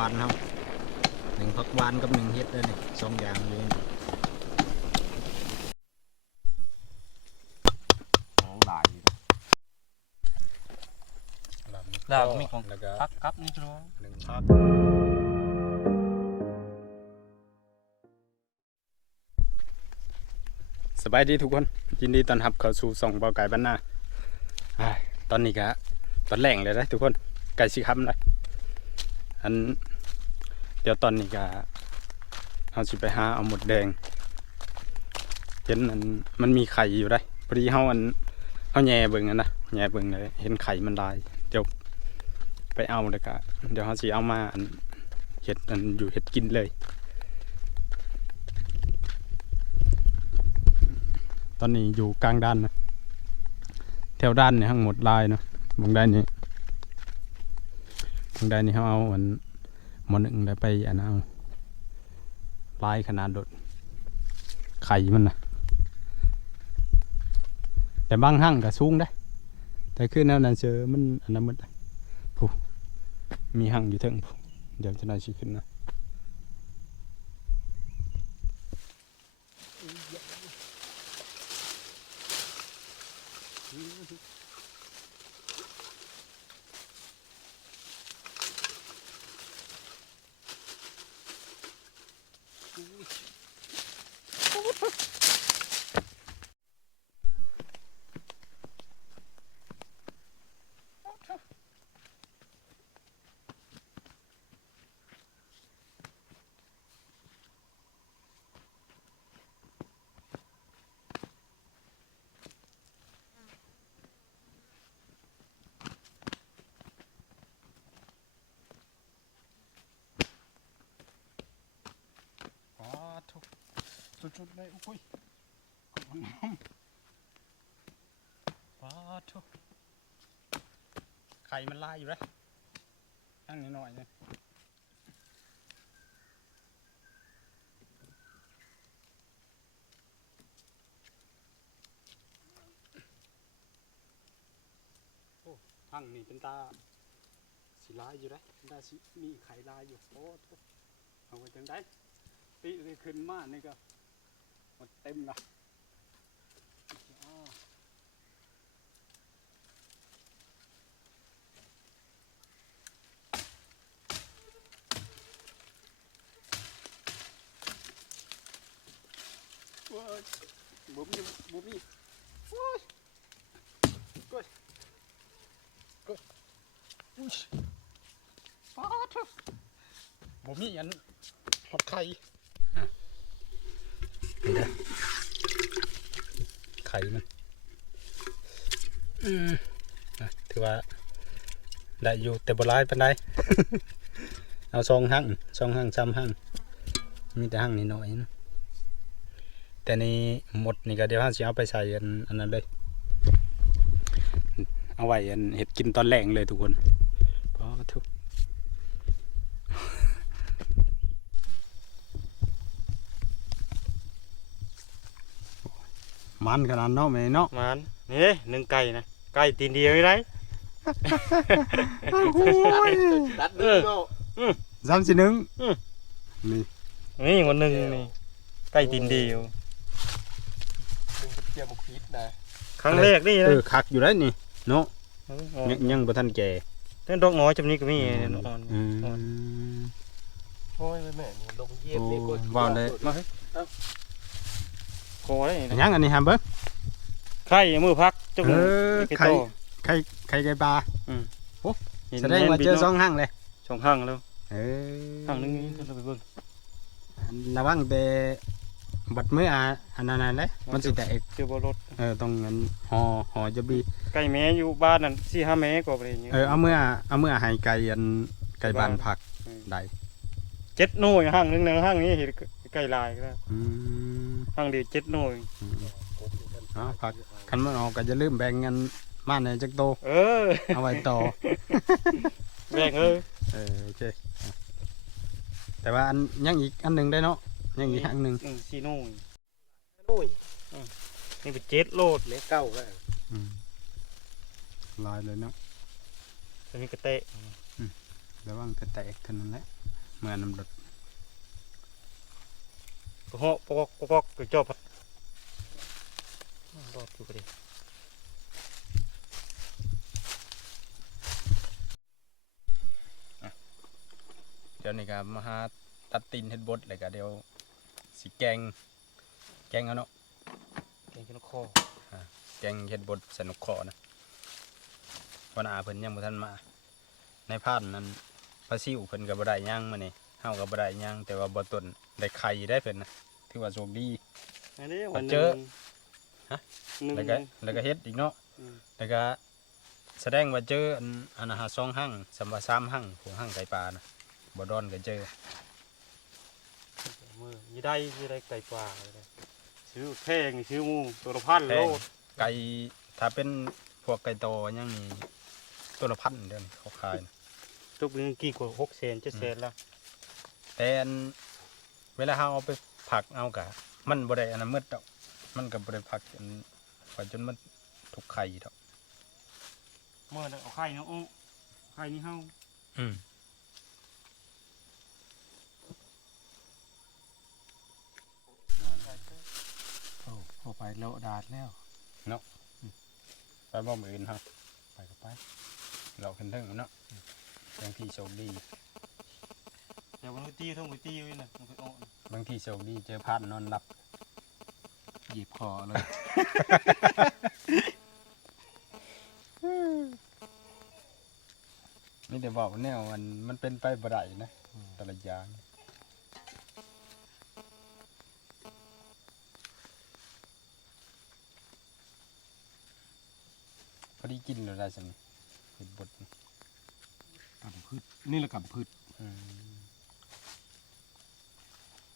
วานเฮาหนึ่งผักหวานกับหนึ่งเฮ็ดเลยนี่สองอย่างเลยนี่ของหลายอยู่ลาบมีของแล้วก็พักครับนี่คือหนึ่งผักสบายดีทุกคน ยินดีต้อนรับเข้าสู่ส่องเบาไก่บ้านนาอ้ายตอนนี้ก็ตอนแรงเลยนะทุกคนไก่สีคำเลยอัน เดี๋ยวตอนนี้ก็เอาสิไปหาเอาหมดแดง เห็นอันมันมีไข่อยู่ได้พอดีเฮาอันเฮาแย่เบิ่งอันนะแย่เบิ่งเลยเห็นไข่มันลาย เดี๋ยวไปเอาเลยก็เดี๋ยวเฮาสิเอามาอันเห็ดอันอยู่เห็ดกินเลย ตอนนี้อยู่กลางด้านนะแถวด้านเนี่ยทั้งหมดลายเนาะบางด้านนี้บางด้านนี้เขาเอาอัน มอหนึ่งได้ไปอันนั้นลายขนาดโดดไข่มันนะแต่บางห้างก็สูงได้ แต่ขึ้นแนวนั้นเจอมันอันนั้นมันผู้มีห้างอยู่เทิงเดี๋ยวจะได้ชี้ขึ้นนะ จุดๆเลยอุ้ยขอบคุณน้ำว้าทุกไข่มันลายอยู่เลยตั้งนิดหน่อยเนี่ยโอ้ทั้งนี่เป็นตาสีลายอยู่เลยเป็นตาสีมีไข่ลายอยู่โอ้ทุกเอาไว้จังได้ตีเลยขึ้นมานี่ก็ หมดเต็มละอ้าวโอ้ยบุ้มอยู่บุ้มนี่โอ้ยกดกดอุ้ยป้าดบุ้มนี่อันหดไข่ นี่นะไข่มันอืมอะถือว่าได้อยู่แต่บรายปานใดเอาซองหั่งซองหั่งซ้ำหั่งมีแต่หั่งนิดหน่อยนะแต่นี่หมดนี่ก็เดี๋ยวห้าสิเอาไปใส่อันอันนั้นเลย เอาไว้อันเห็ดกินตอนแรงเลยทุกคนเพราะทุก มันขนาดเนาะแม่เนาะมันนี่หนึ่งไก่นะไก่ตีนเดียวไม่ได้ตัดเนื้อเนาะสามสิหนึ่งอืมนี่นี่คนหนึ่งนี่ไก่ตีนเดียวมึงเจียมคิดนะครั้งแรกนี่เอนะอคักอยู่ได้นี่เนาะอ๋ยังอยังบ่ทันแก่แต่ดอกน้อยจำนี้ก็มีอ่อนอืมโอ้ยแม่นี่ลงเยี่ยโอ้มนี่กดว่าเลยมาเฮ้ย คอได้นะยังอันนี้ฮะเบิ้งไข่มือพักจุกเออไข่ไข่โตไข่ไข่ไก่ปลาเห็นแสดงว่าเจอสองห้างเลยสองห้างแล้วเออห้างหนึงนี่เราไปเบิ่งระวังแต่บัดมืออะอันนั้นน่ะเลยมันสิแตกเจอบ่รถเออต้องอันห่อห่อจะบีไก่แม่อยู่บ้านนั่นสี่ห้าแม่ก็ไปอย่างเงี้ยเออเอาเมื่อเอาเมื่อให้ไก่อันไก่บานผักเออได้เจ็ดหน่วยห้างหนึงนะห้างนี้เห็นไก่ลายก็ได้อืมห้างเดียวเจ็ดหน่วยอืมเอาผักคันมันออกก็จะลืมแบ่งเงินมาในจักโต เออเอาไว้ต่อ แบ่งเออเออโอเค แต่ว่าอันยังอีกอันหนึ่งได้เนาะยังอีกอันหนึ่งหนึ่งสี่หน่วยโอ้ยนี่เป็นเจ็ดโลดเล็กเก้าแล้วอืมลายเลยเนาะอันนี้กระเตะระวังกระแตกเท่านั้นแหละเมื่อน้ำรถ ก็เหาะปอกปอกปอกก็จอบรอดอยู่ก็ดีเดี๋ยวนี้ก็มาหาตัดตีนเฮ็ดบดเลยก็เดี๋ยวสิแกง แกงเอาเนาะเก่งจนคอแกงเฮ็ดบดสนุกคอนะวันอาเพิ่นยังบ่ทันมา ในพานนั้นพระซิวเพิ่นก็บ่ได้หยังมื้อนี้ เฮาก็บ่ได้หยังแต่ว่าบ่ต้นได้ไข่ได้เพิ่นนะถือว่าโชคดี อันนี้วันเจอฮะ หนึ่ง แล้วก็แล้วก็เฮ็ดอีกเนาะอืม แล้วก็แสดงว่าเจออันอันอาหารสองหั่งสำว่าสามหั่งของหั่งไก่ปลานะบ่ดอนก็เจอมือยี่ได้ยี่ได้ไก่ปลาเลยซื้อแพงซื้อหมูตัวละพันแพโลงไก่ถ้าเป็นพวกไก่โตยังมีตัวละพันเดือนเขาขายนะ ทุกเงินกี่กว่าหกเซนเจ็ดเซนแล้ว แต่อันเวลาเราเอาไปผักเอากะ มันบ่ได้อันนั้นหมืดดอก มันก็บ่ได้ผักจนกว่าจนมันทุกไข่ดอกเมื่อเอาไข่เนาะโอ้ไข่นี่เฮาอืมโอ้เข้าไปแล้วดาดแล้วไปบ่มืออื่นครับไปก็ไปเราขึ้นเทิงเนาะบางทีโชคดี แต่วันนี้ตีทุ่งไปตีไว้น่ะมันก็โอ้บางทีโชคดีเจอพลาดนอนหลับหยิบคอเลย นี่แต่บอกว่าแนวมันมันเป็นไปบ่ได้นะแต่ละอย่างพอดีกินเลยได้สิเห็ดบดนี่กำพืชนี่แหละกำพืชอืม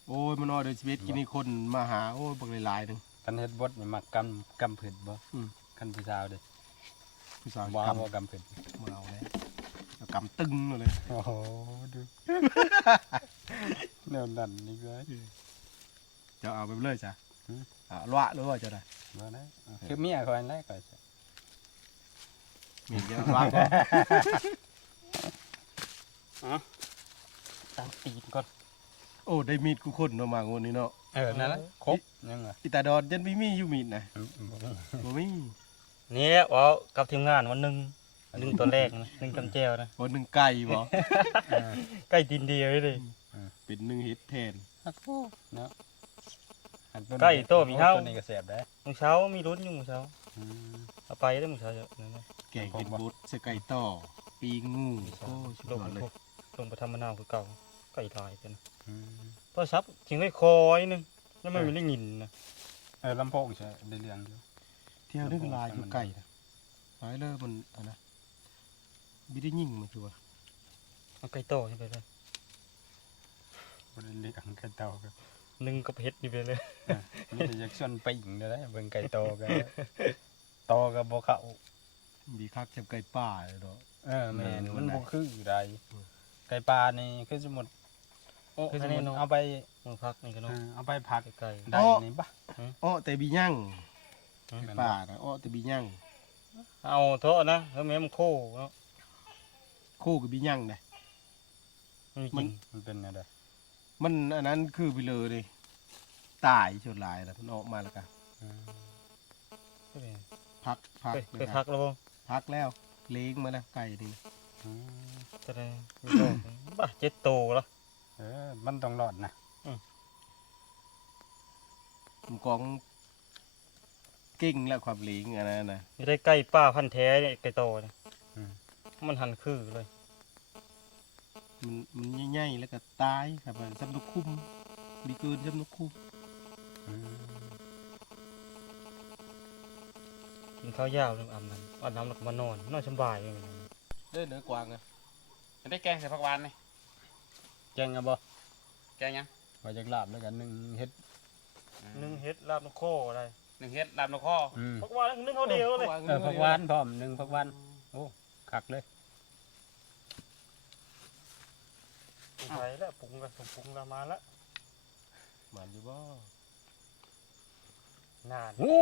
โอ้ยมันน้อยเดินชีวิตกินนี่คนมาหาโอ้ยบักหลายๆหนึง กันเฮ็ดบดนี่มักกำกำผืดบ่อืมกันผู้สาวเด้ผู้สาวว้าวกำบ่กำผืดมาเอาแล้วเอากำตึงเลยโอ้โหดู แนวนั้นนี่ก็ จะเอาไปเลยจ้ะอืม อ่าละหรือว่าจะได้บ่ได้คือเมียคอยแรกก่อนจ้ะมีเยอะละก็ ตั้งตีนก่อน โอ้ได้มีดกูคนเนาะมางวดนี้เนาะเออนั่นแหละครบยังไงอิตาดอนยันไม่มีอยู่มีดนะอืมบ่มีบ่มีนี่ว้าวกับทีมงานวันหนึ่งหนึ่งตัวแรกนะหนึ่งจำเจวนะวันหนึ่งไก่บ่เออใกล้ดินเดียวเลยเป็นหนึ่งเฮ็ดแทนฮักโอ้เนาะอันนี้ใกล้โตมีเฮาตัวนี้ก็แสบได้มื้อเช้ามีลุ้นอยู่มื้อเช้าอืมเอาไปได้อมื้อเช้าเยอะนั่นนะแกงเห็ดบดใส่ไก่ต่อปีงงูโอ้สุดลยงอดเลยพวกลงไปทำมะนาวคือเก่า ไก่ลายเป็นอืมโทรศัพท์ทิ้งไว้คอยหนึงแล้วมันเออไม่ได้ยินนะเออลำโพงใช่ได้เรื่องอยู่เที่ยวได้ลายอยู่ไก่นะหายเลยมันอันนะบิได้ยิงมันคือว่าเอาไก่โตนี่ไปเลยบ่ได้เลี้ยงไก่โตก็หนึ่งกับเฮ็ดนี่ไปเลยมีแต่อยากชวนไปอีกได้เบิ่งไก่โตก็โตก็บ่เข้าดีคักจับไก่ป่าเลยเนาะเออแม่นแม่นมันมันได้บ่คือใดไก่ปลานี่คือสมมุติ โอ้คือสอันมมุนี้ติเนาะเอาไปมือพักนี่ก็เอเนาะอเอาไปผักไก่ได้นี่ปะอ้อแต่บียั่งๆอืมแม่นบ่ป่านะอ้อแต่บียั่งเอาโทษนะแล้วแม่มันโคเนาะโคกับบียั่งนะมันมันมันเป็นอะไรมันอันนั้นคือไปเลยเลยตายชนหลายแล้วมันออกมาแล้วกันอืมกินพักพักไปเลยไปคพัรับกแล้วบ่พักแล้วเลี้ยงมาแล้วไก่นี่อืมจะได้มีโตบ้าเจ็ดโตแล้ว เออ มันต้องรอดนะผมกองเก่งแล้วความเลี้ยงอันนั้นนะมีได้ไก่ป้าพันธุ์แท้เนี่ยไก่โตเนี่ยอืม มันหันคือเลยมันมันใหญ่ๆแล้วก็ตายครับสำนุกคุ้มดีเกินสำนุกคุ้มอืมกินข้าวยาวเลยอาบน้ำอาบน้ำแล้วก็มานอนนอนสบายเลยเด้อเนื้อกวางอะจะได้แกงใส่ผักหวานนี่ แกงเอาบ่แกงยังว่าจากลาบแล้วกันหนึ่งเฮ็ดนึ่งเฮ็ดลาบนกโคอะไรหนึ่งเฮ็ดลาบนกข้ออืมพักว่านึ่งเขาเดียวเลยเออผักหวานพร้อมหนึ่งผักหวานโอ้คักเลยใส่แล้วปรุงแล้วปรุงแล้วมาแล้วหมันอยู่บ่นานโอ้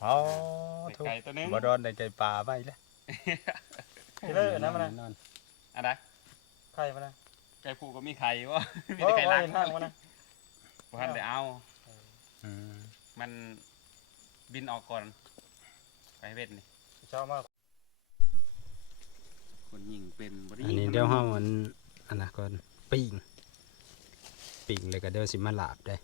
พอทุกไก่ตัวหนึงบ่โดนได้ไก่ปลาไปแล้วทีเลยอันนั้นมานะนอนอะไรไข่มานะ ไก่ผูกก็มีไข่วะมีเพราะแต่ไข่ว่าลังเห็นทางมันนะบ่ทันได้เอาอืมมันบินออกก่อน ไปเวทนี่เช้ามากคนยิงเป็นบ่ได้อันยิงนี้เดี๋ยวเฮามันอันน่ะก่อนปิ้งปิ้งเลยก็เดี๋ยวสิมาลาบได้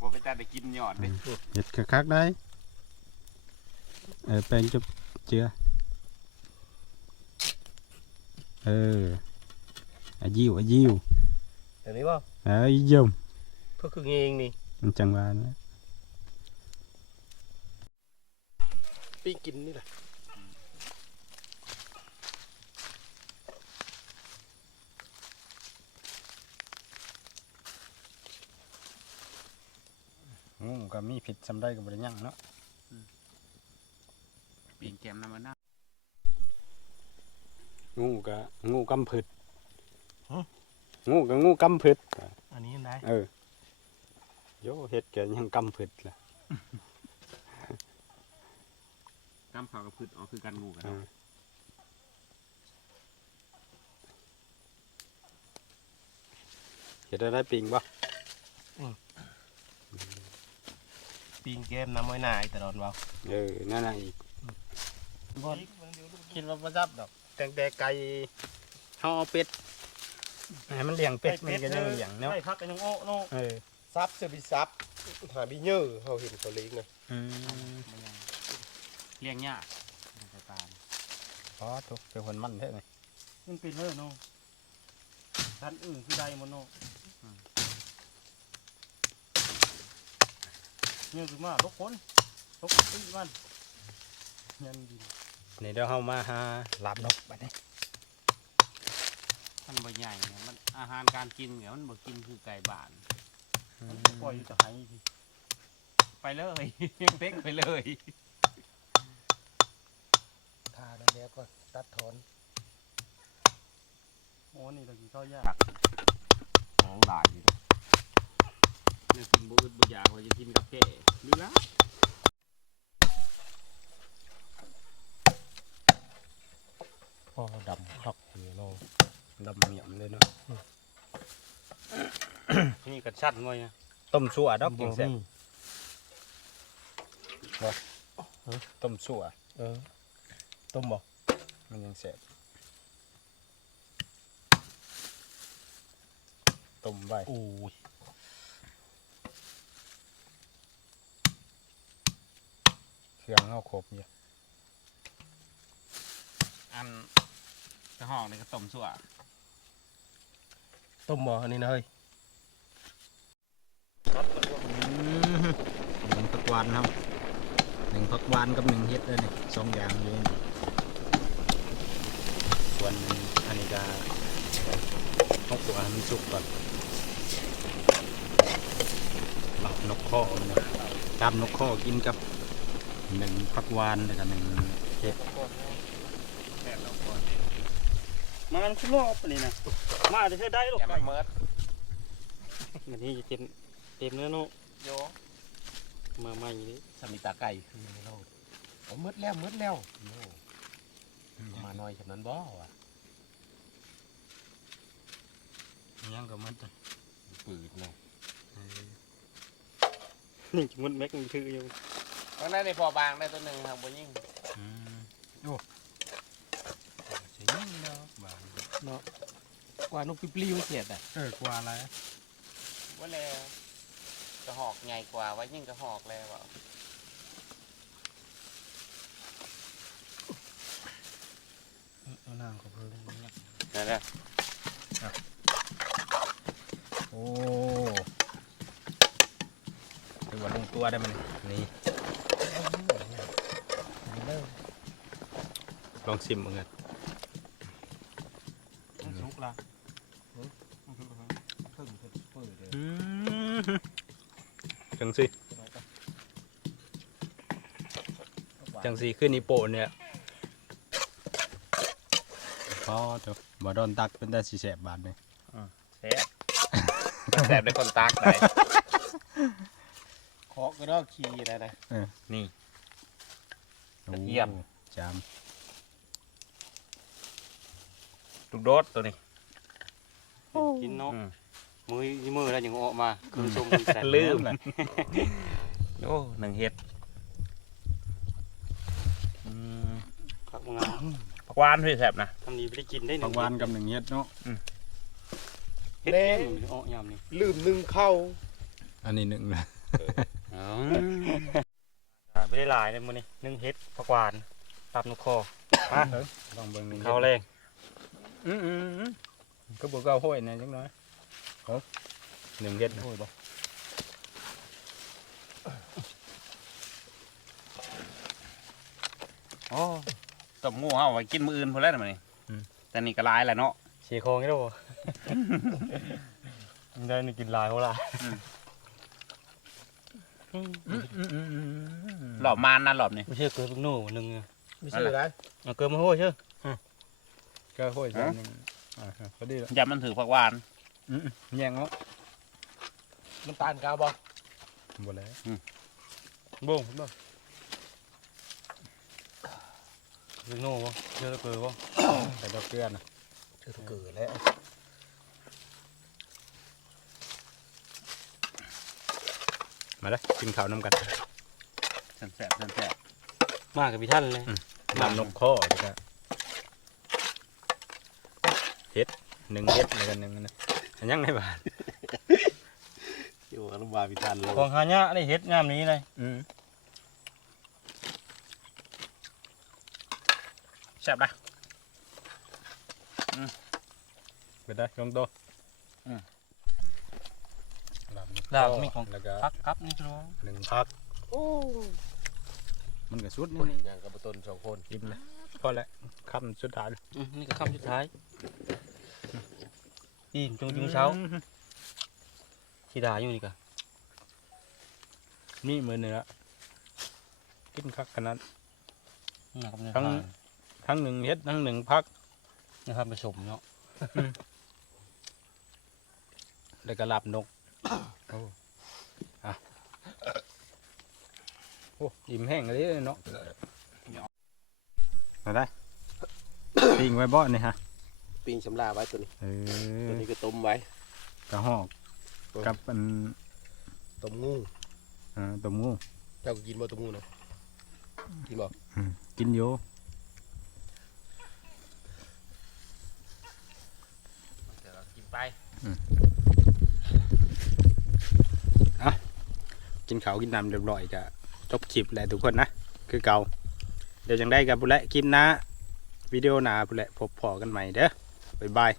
บ่ไปตัดได้กินยอดเด้เฮ็ดคักๆได้เออแป้งจุบเจือเอออายิวอายิวเดี๋ยวนี้ว่าเอ้ยยมก็คือเองนี่มันจังหวะนะปีกินนี่แหละงูก็มีผิดสำได้ก็บ่ได้หยังเนาะปีนแกมน้ำมันน่ะ งูก็งูกำพึดงูก็งูกำพึดอันนี้ได้เออโยเฮ็ดแกยังกำพึดล่ะ กำเผากับพืชออกคือกันงูกันเอเนาะอเฮ็ดได้ได้ปิงบ่ปีงแก้มน้ำม้อยหนายตลอดว่าเออนั่นน่ะอีกคิดว่าประจับดอก แต่งแต่ไก่เฮาเอาเป็ดให้มันเลี้ยงเป็ดมันก็ยังเลี้ยงเนาะได้พักกันยังโอ้โน่เออซับเซอร์บิซับหาบิเยอร์เขาเห็นเขาเลี้ยงนะอืมบ่ยังเลี้ยงยากสายตาลอ๋อทุกเป็นคนมันแท้นี่มันเป็นเลยโน่ท่านอื่นคือใดมันโน่เนี่ยคือมาทุกคนทุกปีมันยันดิ นนี่เดี๋ยวเฮามาหาลาบนกบัดนี้มันบ่ใหญ่เนี่ยมันอาหารการกินเนี่ยมันบ่กินคือไก่บ้านมันปล่อยอยู่แต่ไหายพี่ไปเลยเลี้ยงเต็กไปเลยทาแล้วก็ตัดถอนโอ้นี่เรากินข้าวยากของหลายอยู่เนี่ยกินบ่อึดบ่อยากว่าจะกินกับแก่ดีละ พ่อดำคักอยู่เนาะดำเหมียมเลยเนาะนี่กระชัดงอยนะต้มสั่วดอกกินแซ่บนี่ต้มสั่วเออต้มบ่มันยังแซ่บต้มไว้โอ้ยเครื่องเฮาครบอยู่อัน กระหอกนี่ก็ต้มสั่วต้มบ่อันนี้นะเฮ้ยหนึ่งผักหวานครับหนึ่งผักหวานกับหนึ่งเฮ็ดเลยนี่สองอย่างเลยนี่ส่วนอันนี้ก็ต้องตัวให้มันสุกก่อนหลับนกข้อมันนะจับนกข้อกินกับหนึ่งผักหวานแล้วก็หนึ่งเฮ็ด มันขึ้นรอบอันนี้นะมาจะเท่ได้หรอกอย่ามันเมิดอันนี้จะเต็มเต็มเนื้อโน่โยมาใหม่เลยสมิตาไก่คือในโลกโอ้มืดแล้วมืดแล้วโน่มาหน่อยฉะนั้นบ่วะยังก็มันปืดเนาะนี่จะมันแม็กมันคืออยู่เพราะนั้นในพอบางได้ตัวหนึ่งทางบนยิ่ง อืมโอ้ใช่ยังเนาะบาง ก ว่านกปิปลิวเสียดอะเออกว่าอะไรว่าแล้วกระหอกใหญ่กว่าว่ายิ่งกระหอกแล้วอะเอาน้ำเขาเพิ่มเนี่ยนั่นแหละโอ้ถือว่าลงตัวได้มันนี่ลองชิมมึงกัน สุกละ เพิ่งเพิ่งเปิดเลย จังสิ จังสิขึ้นอีโปะเนี่ยพอจบบอดอนตักเป็นแต่สีแสบบาทเลยแซ่บแซ่บได้คนตักได้เคาะก็รอกขี่ได้นะนี่โอ้กระเทียม จามลูกโดดตัวนี้กินเนาะอืมมือมือแล้วยังออกมาคือชมมือแสนลืมเลยโอ้หนึ่งเฮ็ดอืม ครับงามผักหวานพี่แซ่บนะทำนี้ไม่ได้กินได้หผันึ่กงหวานกับหนึ่งเฮ็ดเนาะเฮ็ดแห้งออกยามนี่ลืมนึ่งข้าวอันนี้หนึ่งนะอ๋ออ่าไม่ได้หลายเลยมื้อนี้หนึ่งเฮ็ดผักหวานตับนกคอมาลองเบิ่งหนึ่งเข้าแรงอืมอืมอืมก็บอกเอาห้อยหนะจังน้อยเอาหนึ่งเฮ็ดห้อยบ่โอ้ ต้มงูเฮาไว้กินมื้ออื่นพุ่นแล้วนะมื้อนี้แต่นี่ก็หลายแหละเนาะเสียคองนี่แล้วบ่ได้นี่กินหลายเท่าไหร่รอบมานนั่นรอบนี้ไม่ใช่เกิดเป็นโน่หนึ่งอะไม่ใช่ไรเอาเกิดมาโห้เชื่อก็ห้อยจานหนึ่งอ่าพอดีแล้วอย่ามันถือผักหวานอืมแย่งเนาะน้ำตาลกาวบ่บ่แล้วบ่งบ่ เป็นโน่บ่เชื่อเกิดบ่ใส่ดอกเกลือนะเธอต้องเกิดแล้วมาเลยกินข้าวน้ำกันแซ่บแซ่บแซ่บมากกับพี่ท่านเลยลำนกข้อแล้วก็เฮ็ดหนึ่งเฮ็ดแล้วกันหนึ่งอันนะอันยังไงบ้างอยู่อนุบาลพิธันเลยของหายะได้เฮ็ดงามนี้เลย อืม แซ่บนะไปได้ลงโตะอืมลำนกดาบข้อมีของแล้วก็พักครับนี่คือว่าหนึ่งพักมันก็สุดนี่อย่างกับต้นสองคนอิ่มเลยพอแล้วคำสุดท้ายเลยอืมนี่ก็คำสุดท้ายอิ่มจงจิ้มเช้าชีดาอยู่นี่กะนี่มือเนื้อกินคักขนาดนะครับเนี่ยทั้ง ทั้งหนึ่งเฮ็ดทั้งหนึ่งพักนะครับผสมเนาะแล้วก็ลาบนกโอ้อะโอ้อิ่มแห้งเลยเนาะมาได้ปิ้งไว้บ่เนี่ยฮะปิ้งชำลาไว้ตัวนี้เอตัวอนี้ก็ต้มไว้กระหอกกับอันต้มงูเอ่อตัวหมูเจ้าก็กินบ่ต้มงูนะกินบ่อืมกินอยู่ เดี๋ยวเรากินเขากินน้ำเรียบร้อยก็จบคลิปแหละทุกคนนะ คือเก่า เดี๋ยวยังได้กับบุนและคลิปนะ วิดีโอหนาบุนและพบพอกันใหม่เด้อบ๊ายบาย